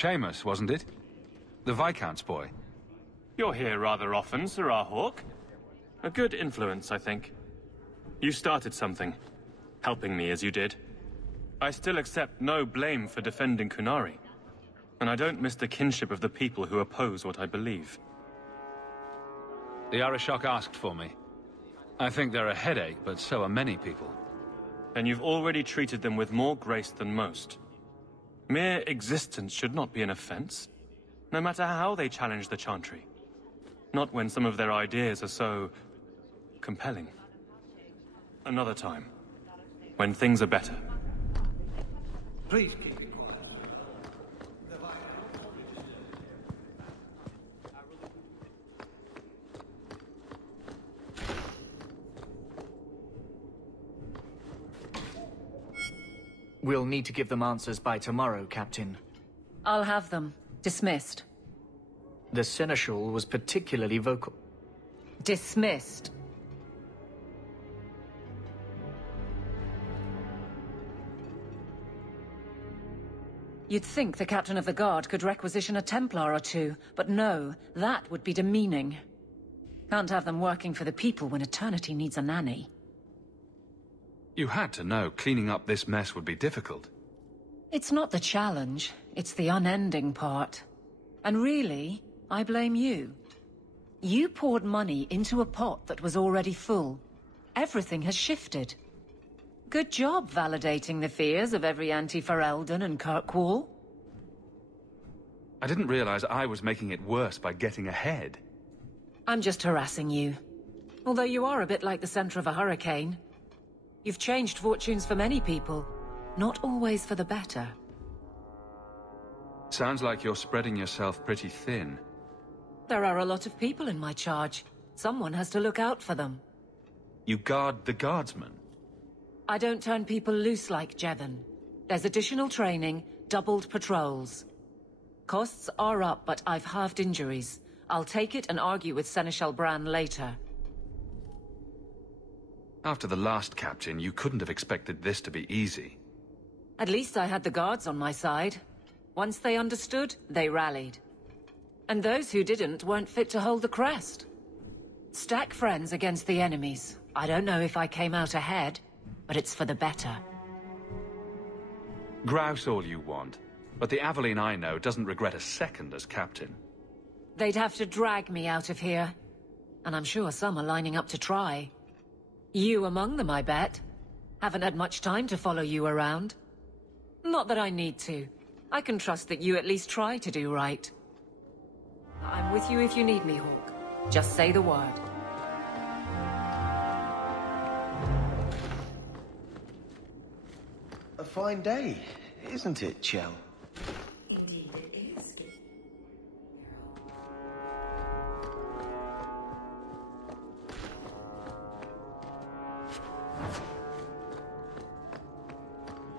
Seamus, wasn't it? The Viscount's boy. You're here rather often, Sirrah Hawke. A good influence, I think. You started something, helping me as you did. I still accept no blame for defending Kunari. And I don't miss the kinship of the people who oppose what I believe. The Arishok asked for me. I think they're a headache, but so are many people. And you've already treated them with more grace than most. Mere existence should not be an offense, no matter how they challenge the Chantry. Not when some of their ideas are so compelling. Another time, when things are better. Please keep it quiet. We'll need to give them answers by tomorrow, Captain. I'll have them. Dismissed. The Seneschal was particularly vocal. Dismissed. You'd think the Captain of the Guard could requisition a Templar or two, but no, that would be demeaning. Can't have them working for the people when eternity needs a nanny. You had to know cleaning up this mess would be difficult. It's not the challenge, it's the unending part. And really, I blame you. You poured money into a pot that was already full. Everything has shifted. Good job validating the fears of every anti-Ferelden and Kirkwall. I didn't realize I was making it worse by getting ahead. I'm just harassing you. Although you are a bit like the center of a hurricane. You've changed fortunes for many people, not always for the better. Sounds like you're spreading yourself pretty thin. There are a lot of people in my charge. Someone has to look out for them. You guard the guardsmen? I don't turn people loose like Jevon. There's additional training, doubled patrols. Costs are up, but I've halved injuries. I'll take it and argue with Seneschal Bran later. After the last captain, you couldn't have expected this to be easy. At least I had the guards on my side. Once they understood, they rallied. And those who didn't weren't fit to hold the crest. Stack friends against the enemies. I don't know if I came out ahead, but it's for the better. Grouse all you want, but the Aveline I know doesn't regret a second as captain. They'd have to drag me out of here. And I'm sure some are lining up to try. You among them, I bet. Haven't had much time to follow you around. Not that I need to. I can trust that you at least try to do right. I'm with you if you need me, Hawke. Just say the word. A fine day, isn't it, Chell? Indeed it is.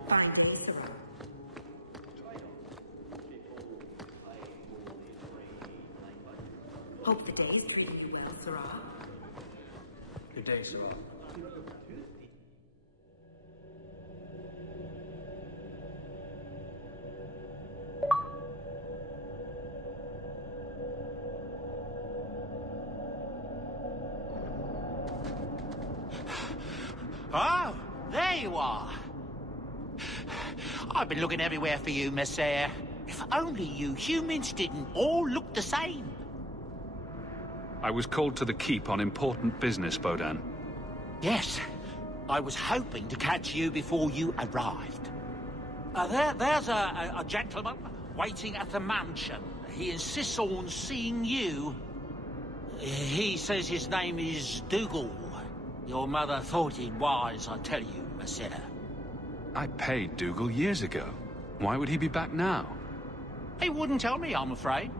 Finally, Sirrah. Hope the day is treating you well, Sirrah. Good day, Sirrah. Oh, there you are. I've been looking everywhere for you, Messiah. If only you humans didn't all look the same. I was called to the keep on important business, Bodan. Yes, I was hoping to catch you before you arrived. There's a gentleman waiting at the mansion. He insists on seeing you. He says his name is Dougal. Your mother thought it wise, I tell you, Messiah. I paid Dougal years ago. Why would he be back now? He wouldn't tell me, I'm afraid.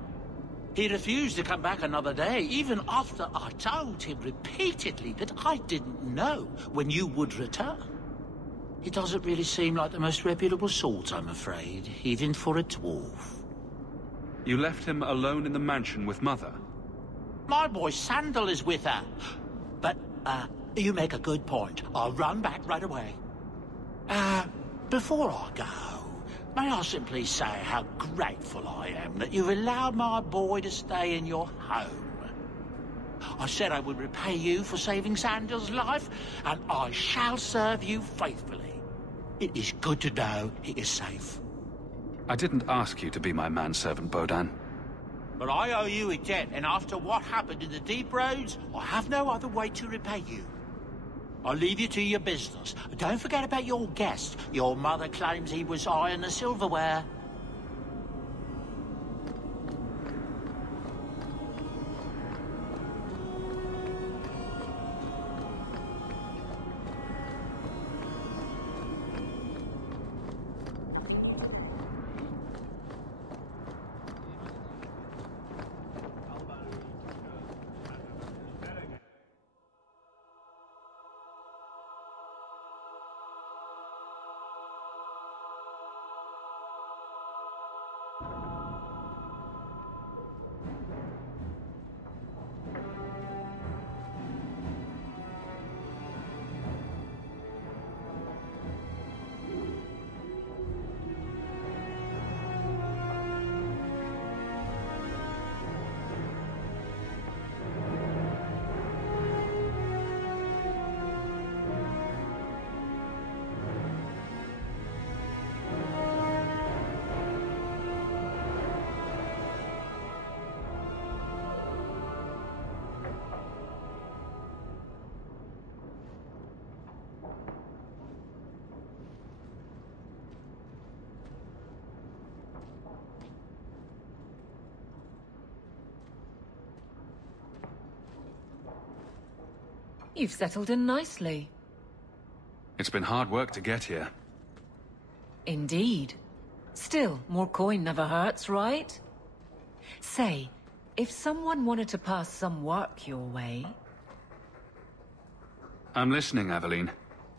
He refused to come back another day, even after I told him repeatedly that I didn't know when you would return. He doesn't really seem like the most reputable sort, I'm afraid, even for a dwarf. You left him alone in the mansion with Mother? My boy Sandal is with her. But, you make a good point. I'll run back right away. Before I go, May I simply say how grateful I am that you've allowed my boy to stay in your home. I said I would repay you for saving Sandal's life, and I shall serve you faithfully. It is good to know he is safe. I didn't ask you to be my manservant, Bodan. But I owe you a debt, and after what happened in the deep roads, I have no other way to repay you. I'll leave you to your business. Don't forget about your guest. Your mother claims he was eyeing the silverware. You've settled in nicely. It's been hard work to get here. Indeed. Still, more coin never hurts, right? Say, if someone wanted to pass some work your way... I'm listening, Aveline.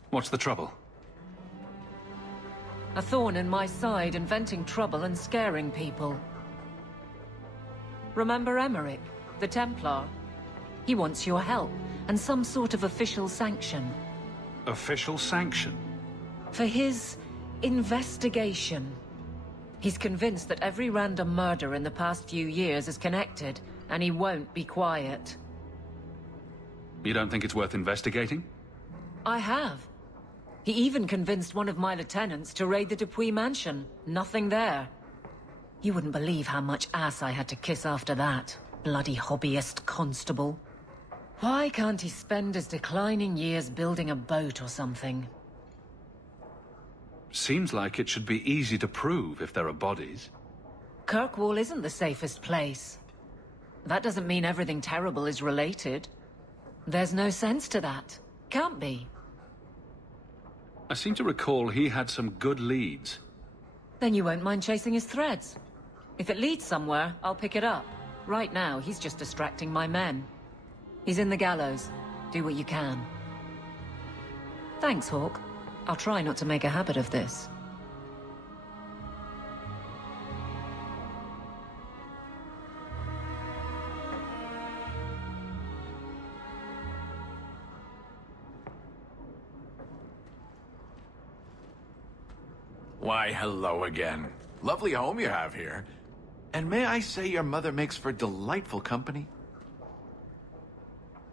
What's the trouble? A thorn in my side, inventing trouble and scaring people. Remember Emmerich, the Templar? He wants your help, and some sort of official sanction. Official sanction? For his investigation. He's convinced that every random murder in the past few years is connected, and he won't be quiet. You don't think it's worth investigating? I have. He even convinced one of my lieutenants to raid the Dupuis mansion. Nothing there. You wouldn't believe how much ass I had to kiss after that. Bloody hobbyist constable. Why can't he spend his declining years building a boat or something? Seems like it should be easy to prove if there are bodies. Kirkwall isn't the safest place. That doesn't mean everything terrible is related. There's no sense to that. Can't be. I seem to recall he had some good leads. Then you won't mind chasing his threads. If it leads somewhere, I'll pick it up. Right now, he's just distracting my men. He's in the gallows. Do what you can. Thanks, Hawk. I'll try not to make a habit of this. Why, hello again. Lovely home you have here. And may I say your mother makes for delightful company?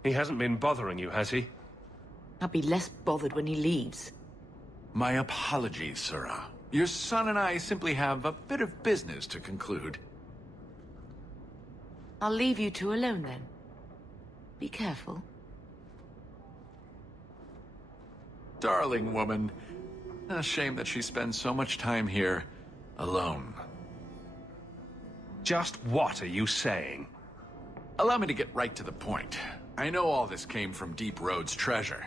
He hasn't been bothering you, has he? I'll be less bothered when he leaves. My apologies, Sirrah. Your son and I simply have a bit of business to conclude. I'll leave you two alone then. Be careful. Darling woman. A shame that she spends so much time here, alone. Just what are you saying? Allow me to get right to the point. I know all this came from Deep Road's treasure.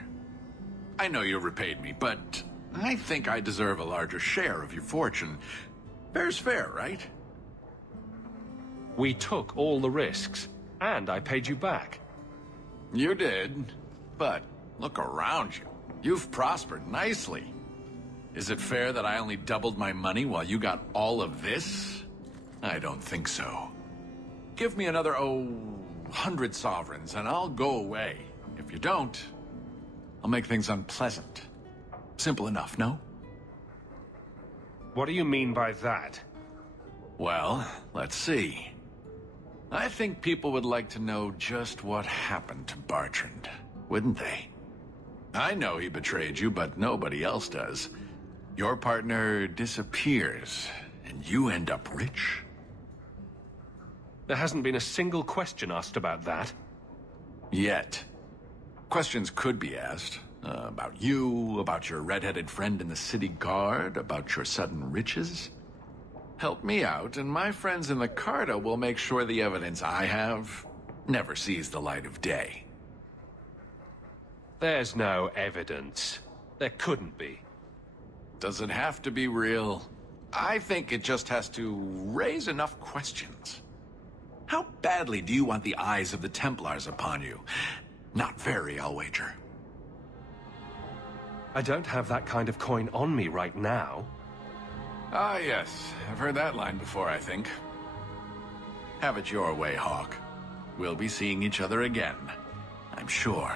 I know you repaid me, but I think I deserve a larger share of your fortune. Fair's fair, right? We took all the risks, and I paid you back. You did, but look around you. You've prospered nicely. Is it fair that I only doubled my money while you got all of this? I don't think so. Give me another, 100 sovereigns, and I'll go away. If you don't, I'll make things unpleasant. Simple enough, no? What do you mean by that? Well, let's see. I think people would like to know just what happened to Bertrand, wouldn't they? I know he betrayed you, but nobody else does. Your partner disappears, and you end up rich. There hasn't been a single question asked about that. Yet. Questions could be asked. About you, about your red-headed friend in the city guard, about your sudden riches. Help me out, and my friends in the Carta will make sure the evidence I have never sees the light of day. There's no evidence. There couldn't be. Does it have to be real? I think it just has to raise enough questions. How badly do you want the eyes of the Templars upon you? Not very, I'll wager. I don't have that kind of coin on me right now. Ah, yes. I've heard that line before, I think. Have it your way, Hawk. We'll be seeing each other again, I'm sure.